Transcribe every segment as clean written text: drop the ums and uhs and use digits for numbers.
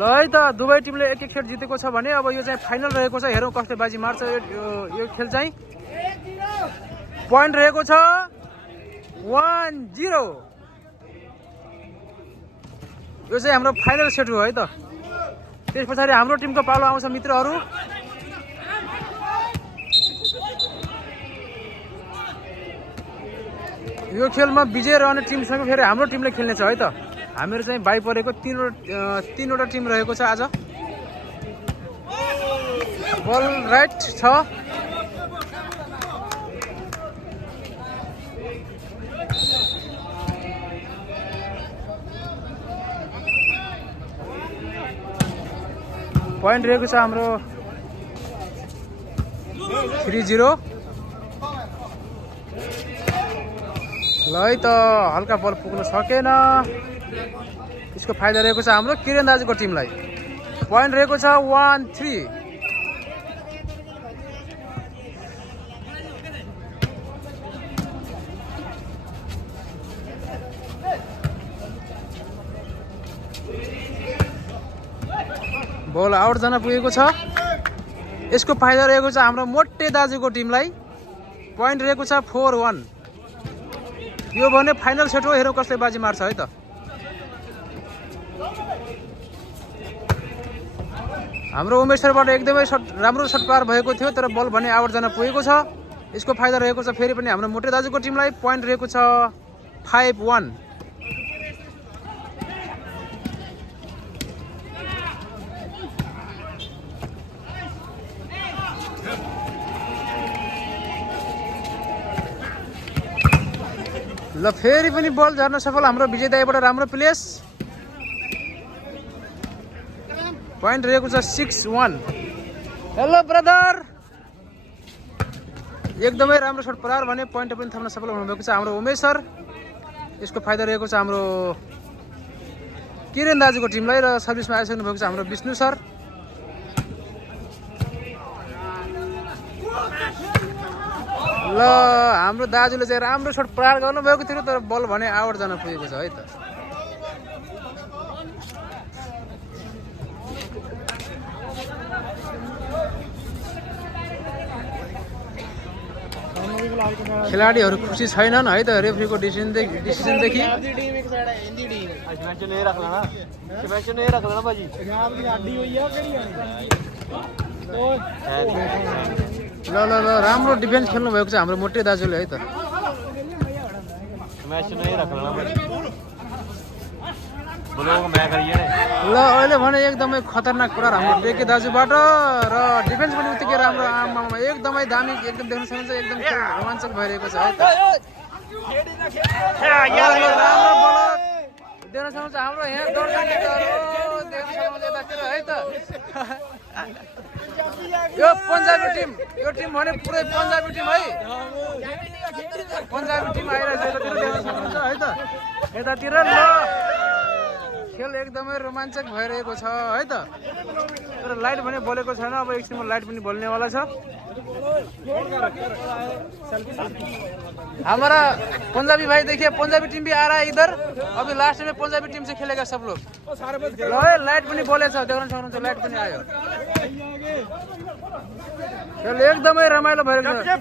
ल है त दुवै टिमले एक एक सेट जितेको छ भने अब यो चाहिँ फाइनल रहेको छ। हेरौँ कसले बाजी मार्छ। यो खेल चाहिँ पोइन्ट रहेको छ 1-0। यो चाहिँ हाम्रो फाइनल सेट हो है त। त्यस पछाडि हाम्रो टिमको पालो आउँछ मित्रहरू। यो खेलमा विजय रहने टिमसँग फेरि हाम्रो टिमले खेल्नेछ है त। हामीहरू चाहिँ बाई परेको तीनवटा टिम रहेको छ आज। बल राइट छ। पोइन्ट रहेको छ हाम्रो 3-0। ल है त हल्का बल पुग्न सकेन। यसको फाइदा रहेको छ हाम्रो किरण दाजुको टिमलाई। पोइन्ट रहेको छ 1-3। बल आउट जान पुगेको छ। यसको फाइदा रहेको छ हाम्रो मोटे दाजुको टिमलाई। पोइन्ट रहेको छ 4-1। यो भने फाइनल सेट हो। हेरौँ कसले बाजी मार्छ है त। हाम्रो उमेश सरबाट एकदमै राम्रो सट पार भएको थियो तर बल भने आउट जान पुगेको छ। यसको फाइदा रहेको छ फेरि पनि हाम्रो मोटे दाजुको टिमलाई। पोइन्ट रहेको छ 5-1। ल फेरि पनि बल झर्न सफल हाम्रो विजय दाईबाट। राम्रो प्लेस। पोइन्ट रहेको छ 6-1। Hello brother. एकदमै राम्रो सट प्रहार भने पोइन्ट पनि थप्न सफल हुनुभएको छ हाम्रो उमेश सर। यसको फाइदा रहेको छ हाम्रो किरण दाजुको टिमलाई र सर्भिसमा आइसक्नु भएको छ हाम्रो विष्णु सर। ल हाम्रो दाजुले चाहिँ राम्रो सट प्रहार गर्नुभएको थियो तर बल भने आउट जान पुगेको छ है त। खेलाडीहरू खुसी छैनन् है त रेफ्रीको डिसिजनदेखि। ल ल ल राम्रो डिफेन्स खेल्नु भएको छ हाम्रो मोटे दाजुले है त। ल अहिले भने एकदमै खतरनाक प्रहार हाम्रो डेके दाजुबाट र डिफेन्स पनि उत्तिकै राम्रो। आमामा एकदमै दामी एकदम देख्न सक्नुहुन्छ। एकदम रोमाञ्चक भइरहेको छ है त। राम्रो बल देख्न सक्नुहुन्छ हाम्रो यहाँ दर्शकहरू देख्न सक्नुहुन्छ यतातिर है त। यो पन्जाबी टिम यो टिम भने पुरै पन्जाबी टिम है। पन्जाबी टिम आइरहेको छ यतातिर देख्न सक्नुहुन्छ है त। यतातिर ल खेल एकदमै रोमाञ्चक भइरहेको छ है त। तर लाइट भने बोलेको छैन। अब एकछिनमा लाइट पनि बोल्नेवाला छ। हमारा पंजाबी भाई देखिए पंजाबी टीम भी आ रहा है इधर। अभी लास्ट में पंजाबी टीम से खेलेगा सब लोग। लाइट पनि बोलेछ देख्न सक्नुहुन्छ। लाइट पनि आयो। खेल एकदमै रमाइलो भइरहेको छ।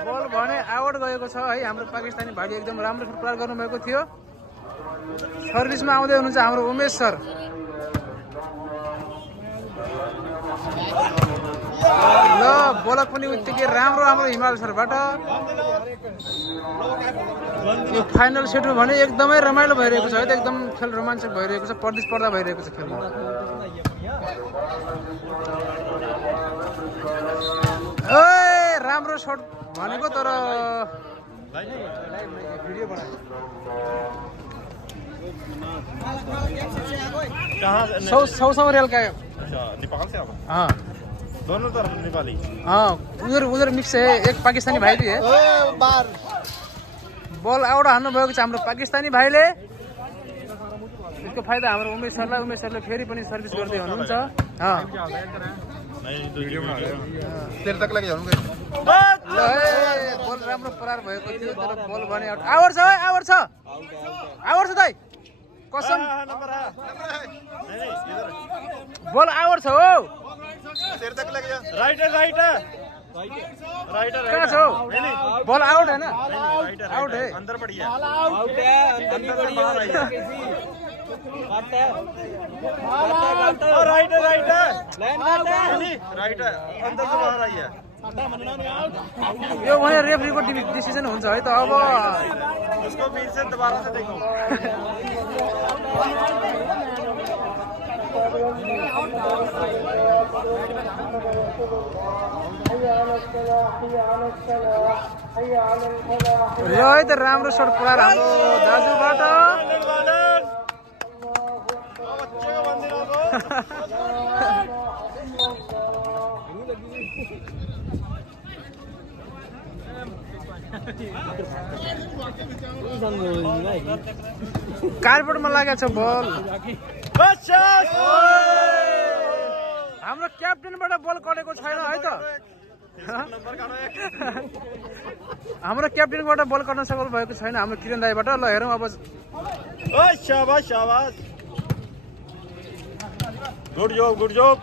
बल भने आउट गएको छ है। हाम्रो पाकिस्तानी भाइले एकदम राम्रो प्रहार गर्नुभएको थियो। सर्भिसमा आउँदै हुनुहुन्छ हाम्रो उमेश सर। ल बोलक पनि उत्तिकै राम्रो हाम्रो हिमाल सरबाट। यो फाइनल सेट हो भने एकदमै रमाइलो भइरहेको छ है त। एकदम खेल रोमाञ्चक भइरहेको छ। प्रतिस्पर्धा भइरहेको छ खेलमा। राम्रो सट भनेको तर सौ रियल का है। नेपाल से आप? हाँ दोनों तरफ नेपाली। हाँ उधर उधर मिक्स है। एक पाकिस्तानी भाई भी है। बल आउट हान्नु भएको छ हाम्रो पाकिस्तानी भाइले। यसको फाइदा हाम्रो उमेश सरले फेरि पनि सर्भिस गर्दै हुनुहुन्छ। तेर तक लगे जाऊंगा। बल राम्रो प्रहार भएको थियो तर बल भने आउट छ दाइ। कसम नंबर है नहीं इधर बल आउट छ हो सिर तक लग जा राइट है राइट है कहाँ छ हो नहीं बल आउट है ना राइट है आउट है अंदर पड़ी है आउट है अंदर नहीं पड़ी है राइट है लाइन काट है नहीं राइट है अंदर से बाहर आई है यो भने रेफरीको डिसिजन हुन्छ है त अब उसको फिर से दोबारा से देखो ल है त राम्रो सर्ट पुरा हाम्रो दाजुबाट बच्चे का बंदिरा को कार्पेटमा लागेको छ बल बच्चा हाम्रो क्याप्टेनबाट बल कटेको छैन है त नंबर काढो एक हाम्रो क्याप्टेनबाट बल कट्न सफल भएको छैन हाम्रो किरण दाईबाट ल हेरौँ अब ओए शाबाश शाबाश गुड जॉब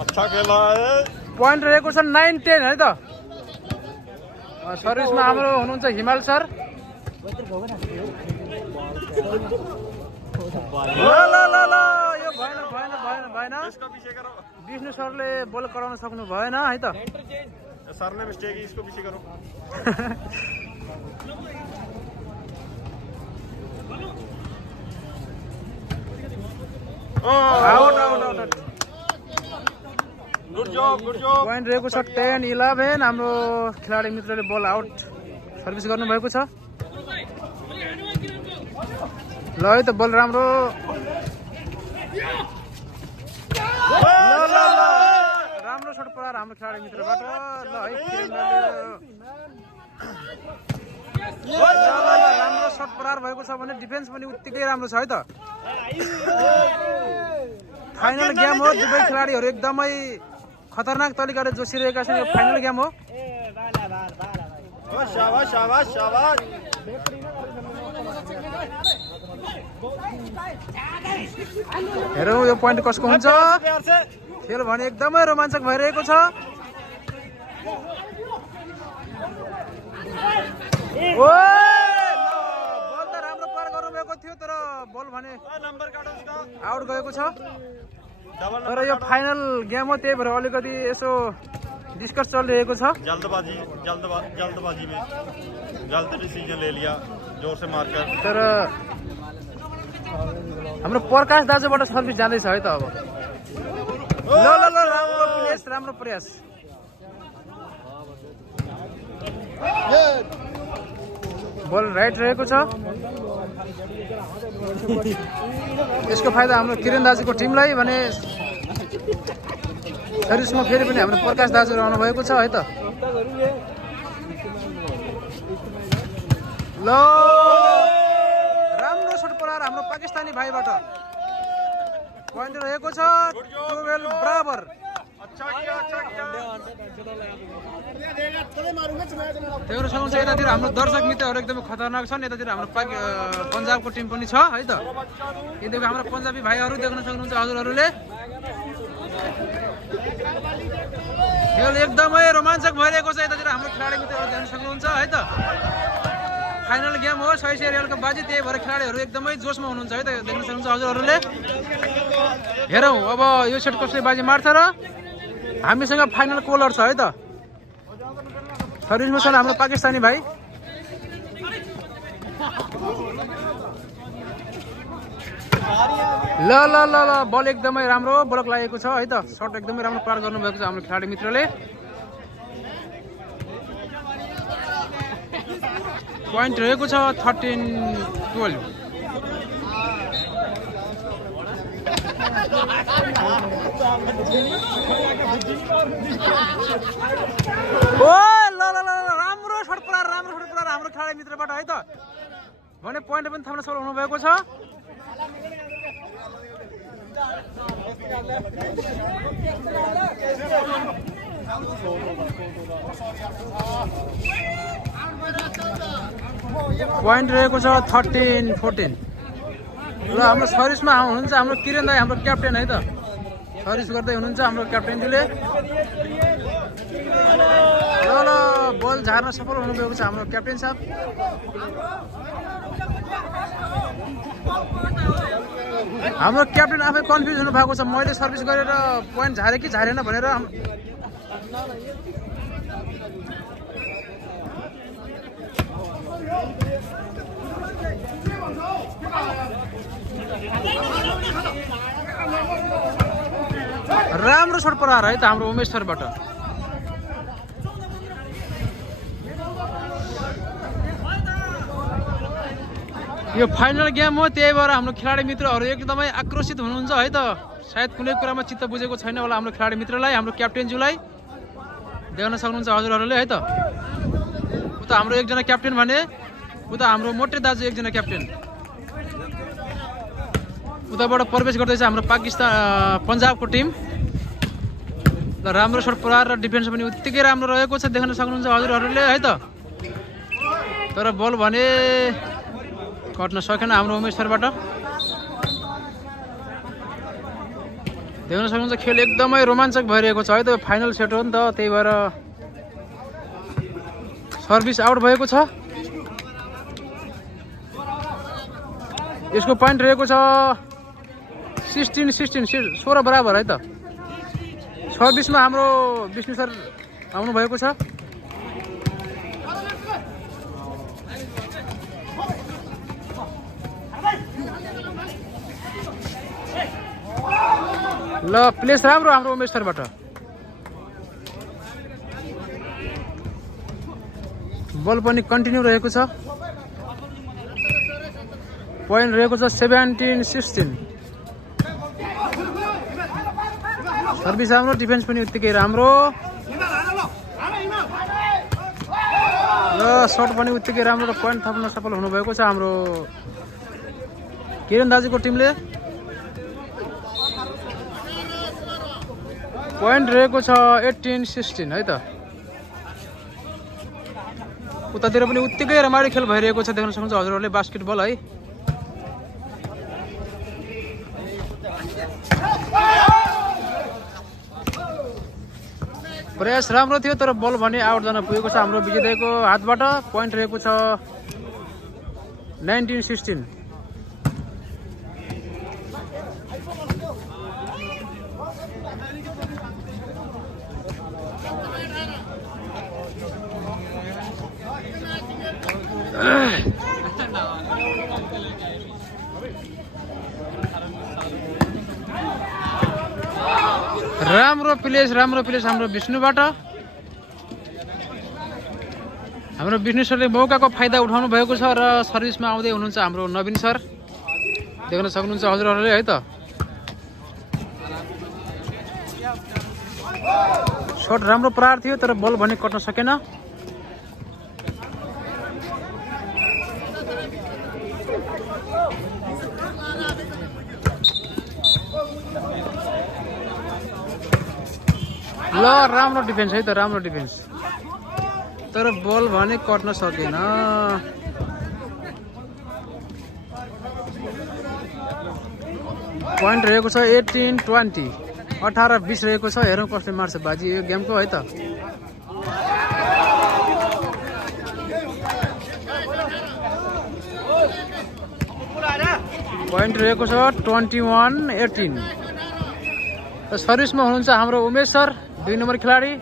अच्छा खेला है पोइन्ट रहेको छ 9-10 है त सर्भिसमा हाम्रो हुनुहुन्छ हिमाल सर ल यो भएन इसका पीछे करो विष्णु सरले बल कराउन सक्नु भएन है त सर ने मिस्टेक है इसको पीछे करो आउट गुड जॉब पोइन्ट रहेको छ 10-11 हाम्रो खेलाडी मित्रले बल आउट सर्भिस गर्नुभएको छ ल है त बल राम्रो राम्रो सर्ट पराएर हाम्रो खेलाडी मित्रबाट ल है राम्रो सर्ट परार भएको छ भने डिफेन्स पनि उत्तिकै राम्रो छ है त फाइनल गेम हो दुवै खेलाडीहरू एकदमै खतरनाक तरिकाले जोसिरहेका छन् यो फाइनल गेम हो शाबाश शाबाश शाबाश हेरौँ यो पोइन्ट कसको हुन्छ प्यार से खेल भने एकदमै रोमाञ्चक भइरहेको छ बल त राम्रो पार गर्नुभएको थियो तर बल भने नंबर काटो उसका आउट गएको छ डबल तर यो फाइनल गेम हो त्यही भएर अलिकति यसो डिस्कस चलिरहेको छ जल्दबाजी में गलत डिसीजन ले लिया जोर से मारकर तर हाम्रो प्रकाश दाजुबाट सर्भिस जाँदैछ है त अब ल राम्रो प्रयास बल राइट रहेको छ यसको फाइदा हाम्रो किरण दाजुको टिमलाई भने सर्भिसमा फेरि पनि हाम्रो प्रकाश दाजु रहनु भएको छ है त ल राम्रो शट पराएर हाम्रो पाकिस्तानी भाइबाट पोइन्ट रहेको छ 12 बराबर त्यही सक्नुहुन्छ यतातिर हाम्रो दर्शक मित्रहरू एकदमै खतरनाक छन् यतातिर हाम्रो पन्जाबको टिम पनि छ है त यताको हाम्रो पन्जाबी भाइहरू देख्न सक्नुहुन्छ हजुरहरूले खेल एकदमै रोमाञ्चक भइरहेको छ यतातिर हाम्रो खेलाडी मित्रहरू देख्न सक्नुहुन्छ है त फाइनल गेम हो 100 रियलको बाजी त्यही भएर खेलाडीहरू एकदमै जोसमा हुनुहुन्छ है त देख्न सक्नुहुन्छ हजुरहरूले हेरौँ अब यो सेट कसले बाजी मार्छ र हामीसँग फाइनल कोलर छ है त सर्भिसमा छन् हाम्रो पाकिस्तानी भाइ ल बल एकदमै राम्रो ब्लक लागेको छ है त सर्ट एकदमै राम्रो पार गर्नुभएको छ हाम्रो खेलाडी मित्रले पोइन्ट रहेको छ 13-12 राम्रो सर्ट पराएर हाम्रो खेलाडी मित्रबाट है त भने पोइन्ट पनि थाम्न सफल हुनुभएको छ पोइन्ट रहेको छ 13-14 ल हाम्रो सर्भिसमा हुनुहुन्छ हाम्रो किरण दाई हाम्रो क्याप्टेन है त सर्भिस गर्दै हुनुहुन्छ हाम्रो क्याप्टेनजीले ल ल बल झार्न सफल हुनुभएको छ हाम्रो क्याप्टेन साहब हाम्रो क्याप्टेन आफै कन्फ्युज हुनु भएको छ मैले सर्भिस गरेर पोइन्ट झारे कि झारेन भनेर राम्रो सर्ट पराएर है त हाम्रो उमेश सरबाट यो फाइनल गेम हो त्यही भएर हाम्रो खेलाडी मित्रहरू एकदमै आक्रोशित हुनुहुन्छ है त सायद कुनै कुरामा चित्त बुझेको छैन होला हाम्रो खेलाडी मित्रलाई हाम्रो क्याप्टेनज्यूलाई देख्न सक्नुहुन्छ हजुरहरूले है त उता हाम्रो एकजना क्याप्टेन भने उता हाम्रो मोटे दाजु एकजना क्याप्टेन उताबाट प्रवेश गर्दैछ हाम्रो पाकिस्तान पन्जाबको टिम र राम्रो सर्ट परार र डिफेन्स पनि उत्तिकै राम्रो रहेको छ देख्न सक्नुहुन्छ हजुरहरूले है त तर बल भने कट्न सकेन हाम्रो उमेश सरबाट देख्न सक्नुहुन्छ खेल एकदमै रोमाञ्चक भइरहेको छ है त फाइनल सेट हो नि त त्यही भएर सर्भिस आउट भएको छ यसको पोइन्ट रहेको छ 16 बराबर है त सर्भिसमा हाम्रो विष्णु सर आउनु भएको छ ल प्लेस राम्रो हाम्रो उमेश सरबाट बल पनि कन्टिन्यू रहेको छ पोइन्ट रहेको छ 17-16 सर्भिस राम्रो डिफेन्स पनि उत्तिकै राम्रो र सर्ट पनि उत्तिकै राम्रो र पोइन्ट थप्न सफल हुनुभएको छ हाम्रो किरण दाजुको टिमले पोइन्ट रहेको छ 18-16 है त उतातिर पनि उत्तिकै रमाइलो खेल भइरहेको छ देख्न सक्नुहुन्छ हजुरहरूले बास्केटबल है प्रयास राम्रो थियो तर बल भने आउट जान पुगेको छ हाम्रो विजेताको हातबाट पोइन्ट रहेको छ 19-16 राम्रो प्लेस हाम्रो विष्णुबाट हाम्रो विष्णु सरले मौकाको फाइदा उठाउनु भएको छ र सर्भिसमा आउँदै हुनुहुन्छ हाम्रो नवीन सर देख्न सक्नुहुन्छ हजुरहरूले है त सर्ट राम्रो प्रहार थियो तर बल भने कट्न सकेन ल राम्रो डिफेन्स है त राम्रो डिफेन्स तर बल भने कट्न सकेन पोइन्ट रहेको छ 18-20 18-20 रहेको छ हेरौँ कसले मार्छ बाजी यो गेमको है त पोइन्ट रहेको छ 21-18 र सर्भिसमा हुनुहुन्छ हाम्रो उमेश सर 2 नम्बर खेलाडी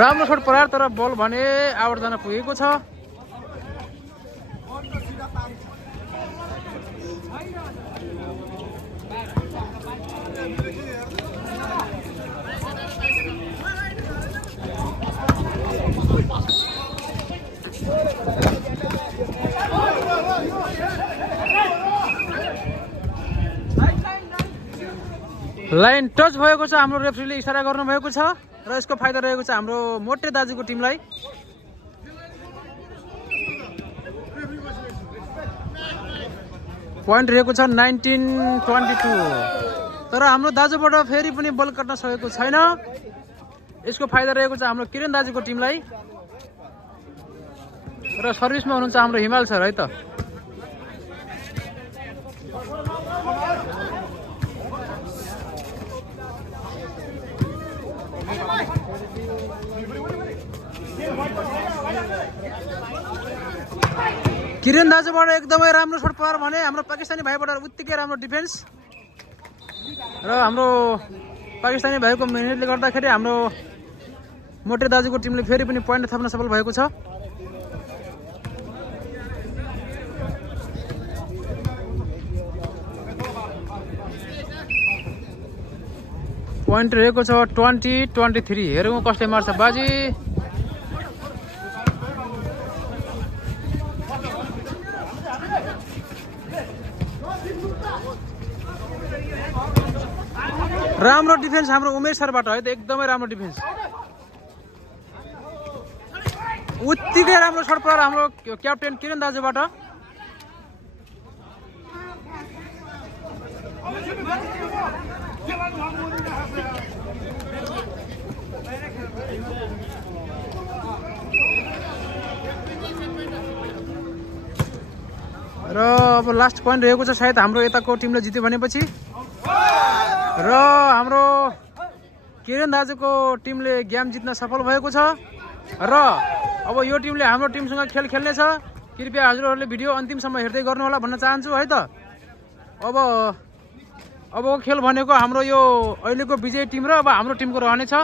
राम्रो सर्ट परार तर बल भने आउट जान पुगेको छ लाइन टच भएको छ हाम्रो रेफ्रीले इशारा गर्नु भएको छ र यसको फाइदा रहेको छ हाम्रो मोटे दाजुको टिमलाई पोइन्ट रहेको छ 19-22 तर हाम्रो दाजुबाट फेरि पनि बल काट्न सकेको छैन यसको फाइदा रहेको छ हाम्रो किरण दाजुको टिमलाई र सर्भिसमा हुनुहुन्छ हाम्रो हिमाल सर है त। किरण दाजुबाट एकदमै राम्रो सर्ट पावर भने हाम्रो पाकिस्तानी भाइबाट उत्तिकै राम्रो डिफेन्स र हाम्रो पाकिस्तानी भाइको मेहनतले गर्दाखेरि हाम्रो मोटे दाजुको टिमले फेरि पनि पोइन्ट थप्न सफल भएको छ। पोइन्ट रहेको छ 20-23। हेरौँ कसले मार्छ बाजी। राम्रो डिफेन्स हाम्रो उमेश सरबाट है त, एकदमै राम्रो डिफेन्स। उत्तिकै राम्रो सर्ट पावर हाम्रो क्याप्टेन किरण दाजुबाट। र अब लास्ट पोइन्ट रहेको छ, सायद हाम्रो यताको टिमले जित्यो भनेपछि। र हाम्रो किरण दाजुको टिमले गेम जित्न सफल भएको छ। र अब यो टिमले हाम्रो टिमसँग खेल खेल्नेछ। कृपया हजुरहरूले भिडियो अन्तिमसम्म हेर्दै गर्नु होला भन्न चाहन्छु है त। अबको खेल भनेको हाम्रो यो अहिलेको विजय टिम र अब हाम्रो टिमको रहनेछ।